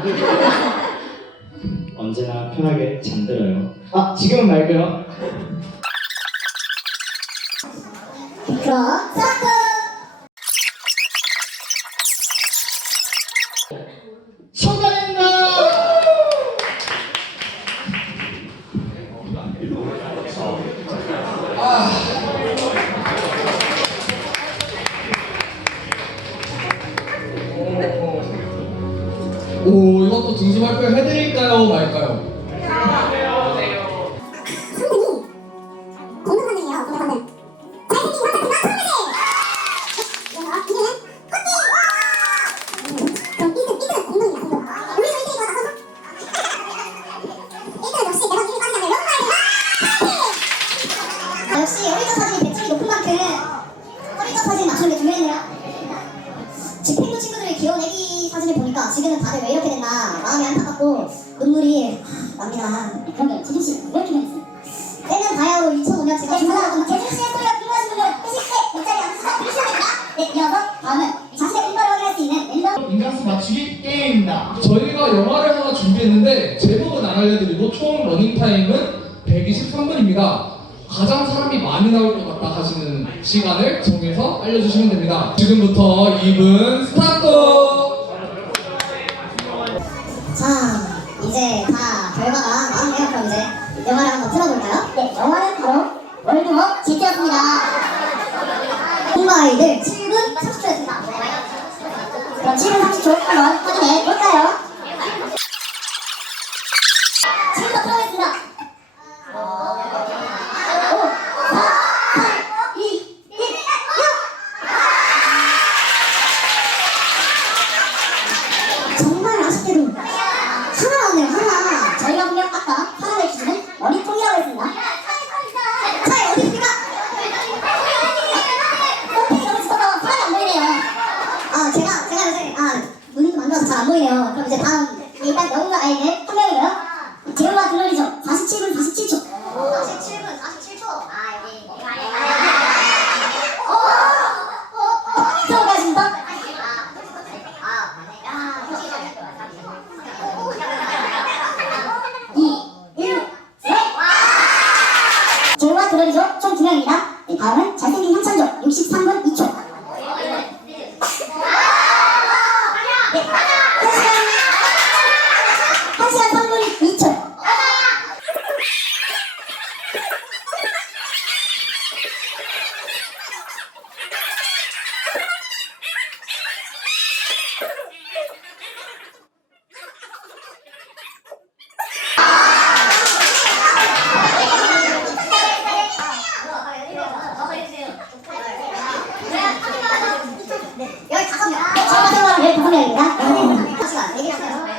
언제나 편하게 잠들어요. 아, 지금은 말고요. 부끄러워. que Vâng, thì ta cũng vậy đấy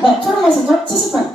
네, 초롱 메신저 70분.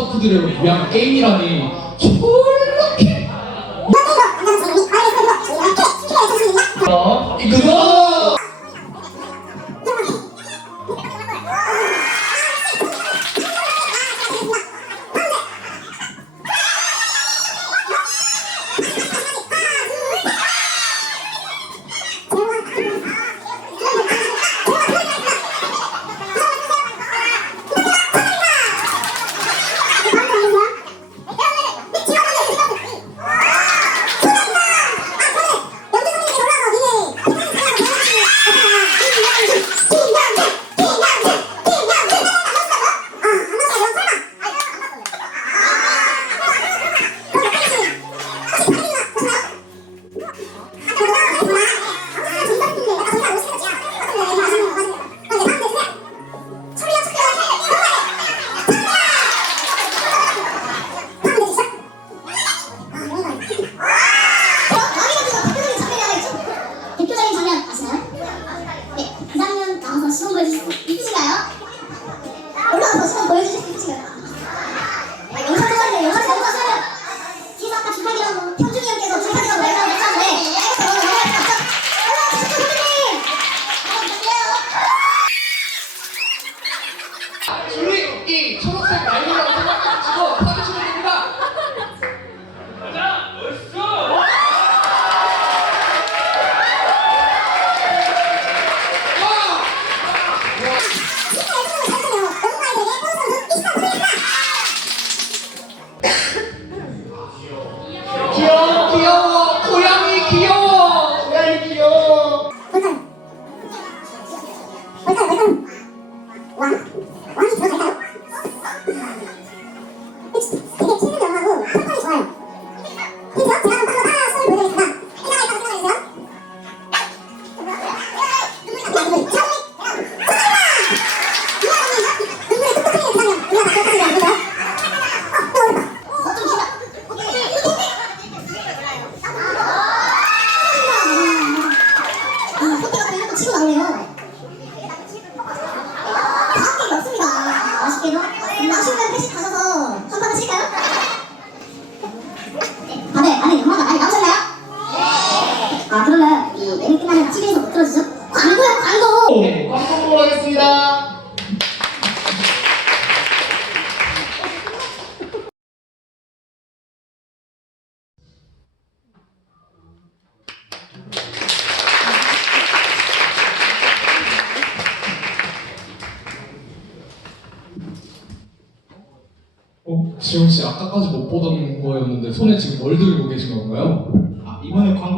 덕후들을 위한 게임이라니. 그럼 이거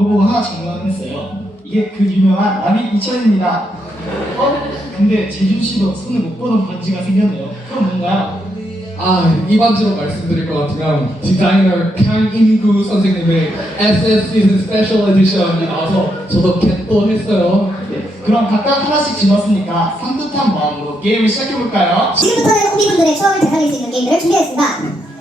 광고 보고 하나 장난했어요. 이게 그 유명한 나비 2000입니다. 어? 근데 재준 씨도 손에 못 보던 반지가 생겼네요. 그럼 뭔가요? 아, 이 반지로 말씀드릴 것 같으면 디자이너 강인구 선생님의 SS 시즌 스페셜 에디션이 나와서 저도 겟도 했어요. 네, 그럼 각각 하나씩 집었으니까 산뜻한 마음으로 게임을 시작해볼까요? 지금부터는 오비분들의 추억을 되살릴 수 있는 게임들을 준비했습니다.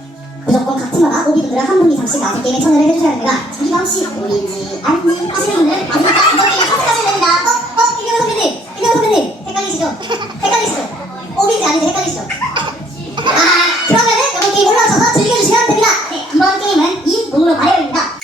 무조건 각 팀마다 오비분들을 한분 이상씩 나와서 게임에 참여를 해주셔야 합니다. 이방씨, 오리지, 안니 하시는 분들은 이번 게임에 참석하시면 됩니다. 어? 어? 김경호 선배님! 김경호 선배님! 헷갈리시죠? 헷갈리시죠? 오비인지 아닌지 헷갈리시죠? 아, 그러면은 이번 게임 올라오셔서 즐겨주시면 됩니다. 네, 이번 게임은 이 몸으로 마련입니다.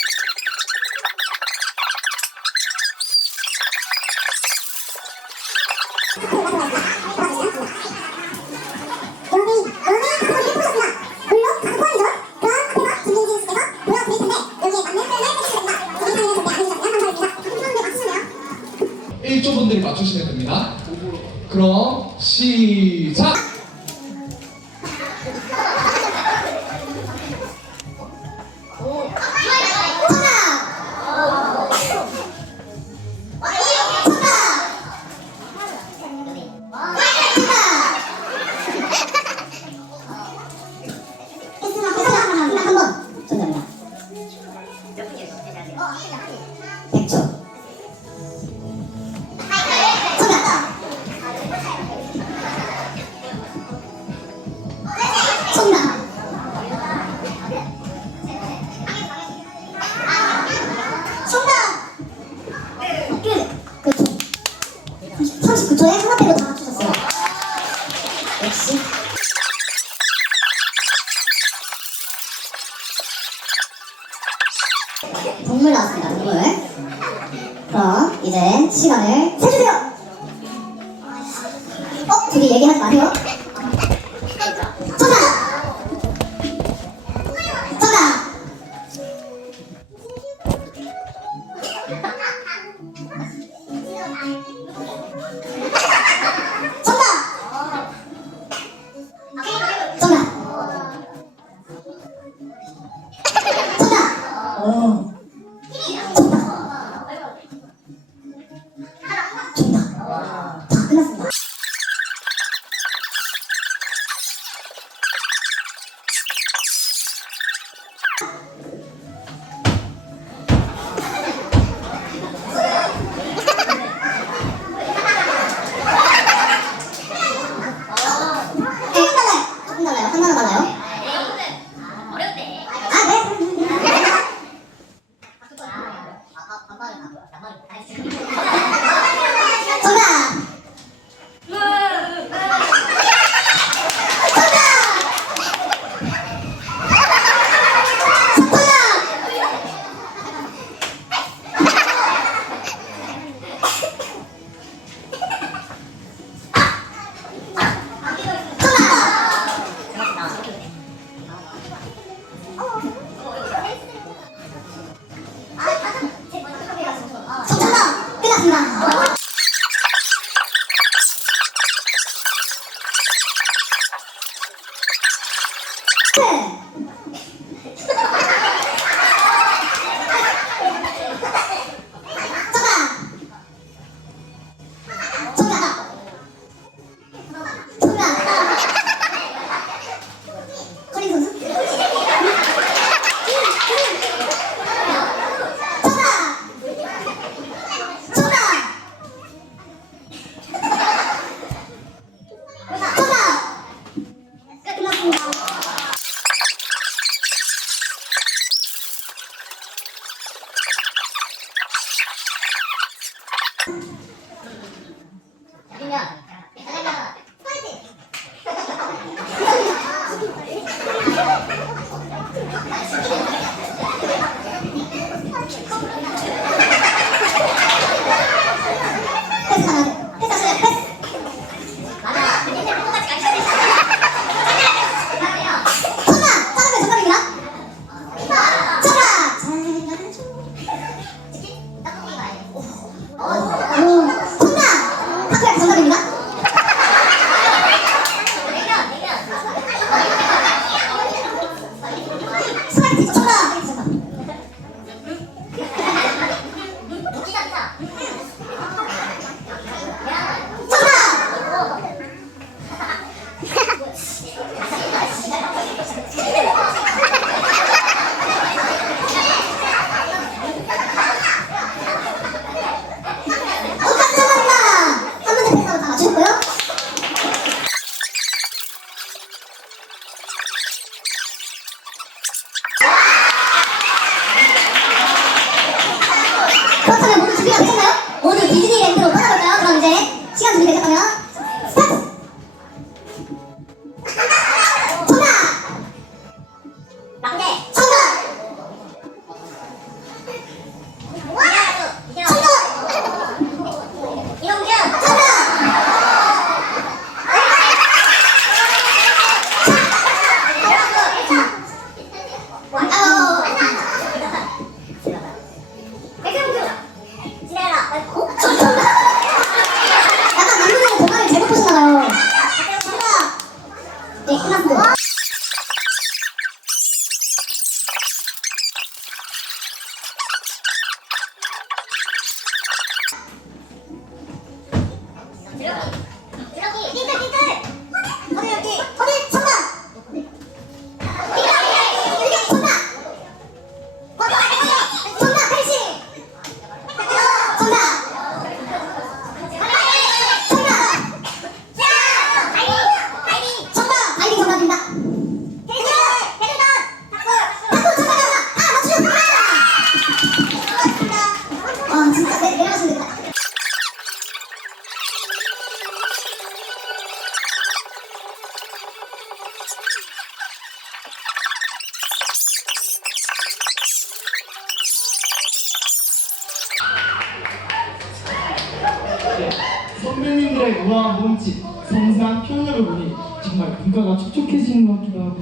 우아한 몸짓, 섬세한 표현을 보니 정말 문가가 촉촉해지는 것 같기도 하고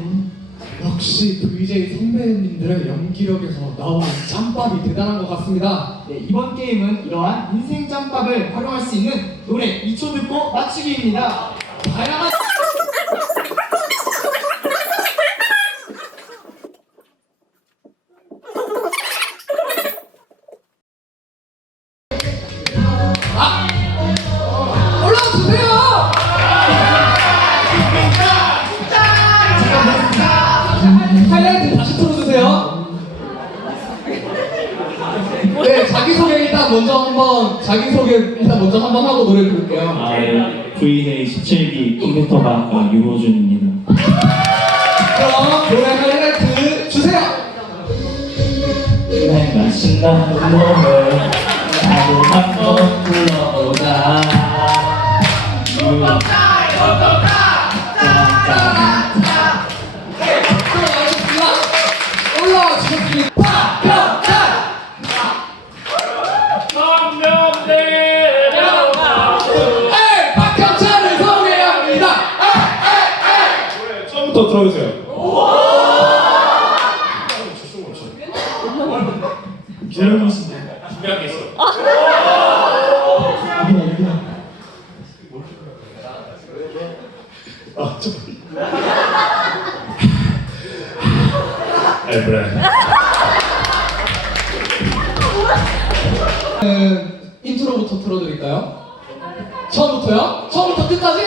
역시 VJ 선배님들의 연기력에서 나오는 짬밥이 대단한 것 같습니다. 네, 이번 게임은 이러한 인생 짬밥을 활용할 수 있는 노래 2초 듣고 맞추기입니다 다양한 네, 자기소개 일단 먼저 한번, 자기소개 일단 먼저 한번 하고 노래 부를게요. 아, 예. VJ 17기 컴퓨터학과 유호준입니다. 그럼 노래 하이라이트 주세요. 내가 신나는 몸을 나도 한번 불러 여기다 아, 좀. 에이, 그래. 음, 인트로부터 틀어드릴까요? 처음부터요? 처음부터 끝까지?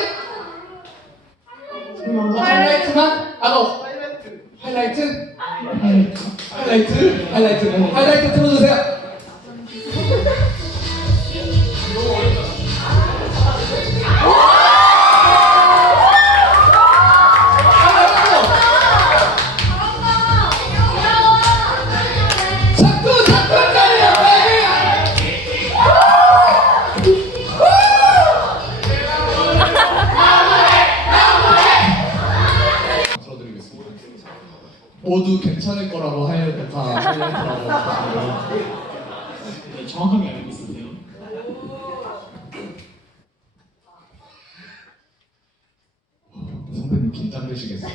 긴장되시겠어요.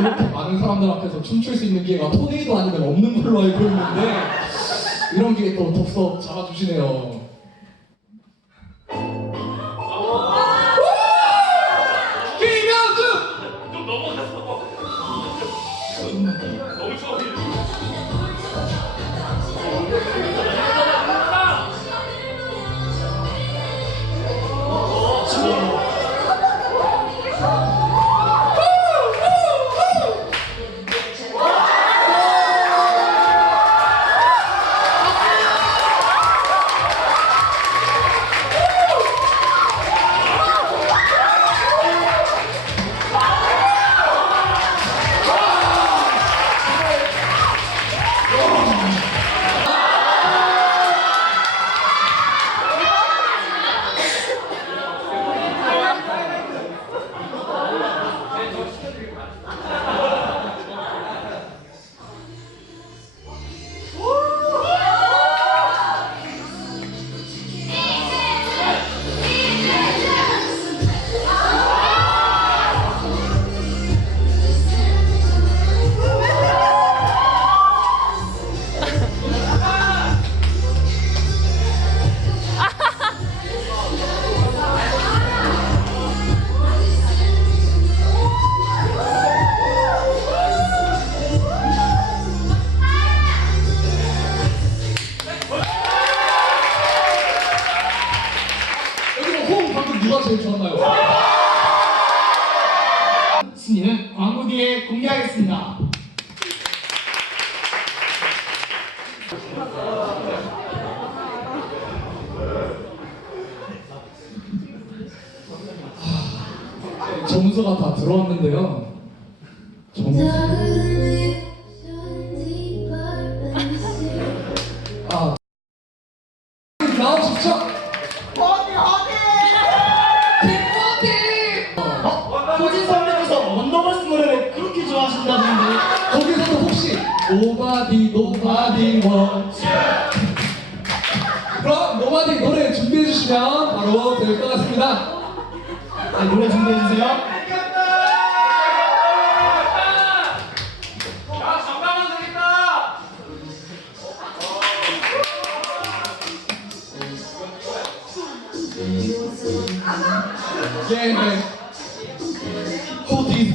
이렇게 많은 사람들 앞에서 춤출 수 있는 기회가 토네이도 아니면 없는 걸로 알고 있는데 이런 기회 또 덥석 잡아주시네요. 점수가 다 들어왔는데요. 점수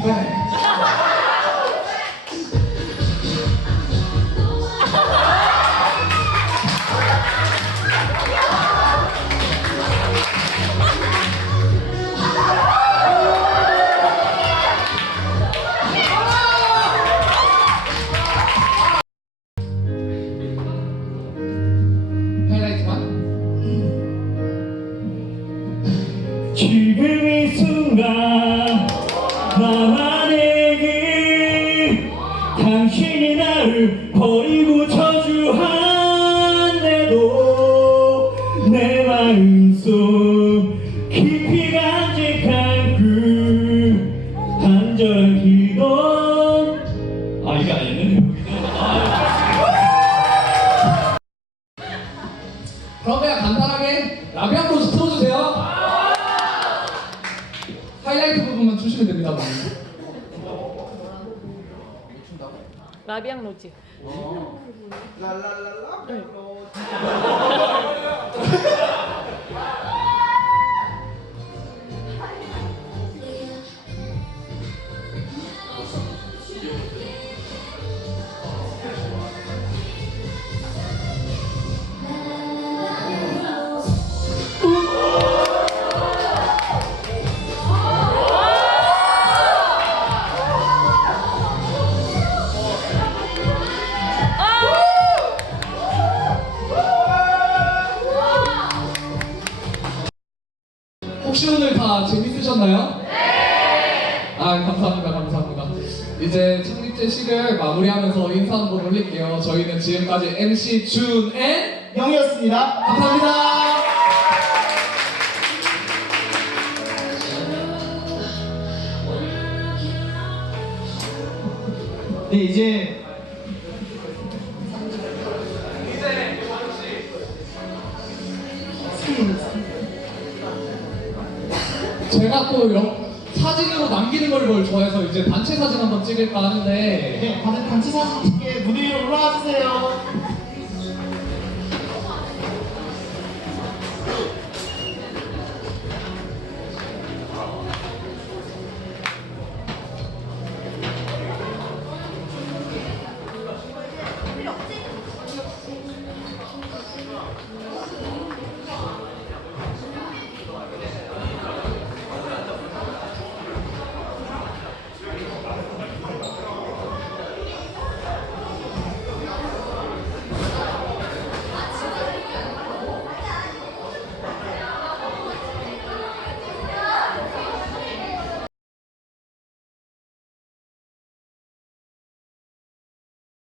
back. 기도 아 이게 아니네 그러면 간단하게 라비 한 번씩 틀어주세요. 하이라이트 부분만 주시면 됩니다. 라비앙 로즈. 혹시 마무리하면서 인사 한번 올릴게요. 저희는 지금까지 MC 준앤 영이었습니다. 감사합니다. 네, 이제 찍을까 하는데 네, 다들 단체 사진 찍게 무대 위로 올라와 주세요.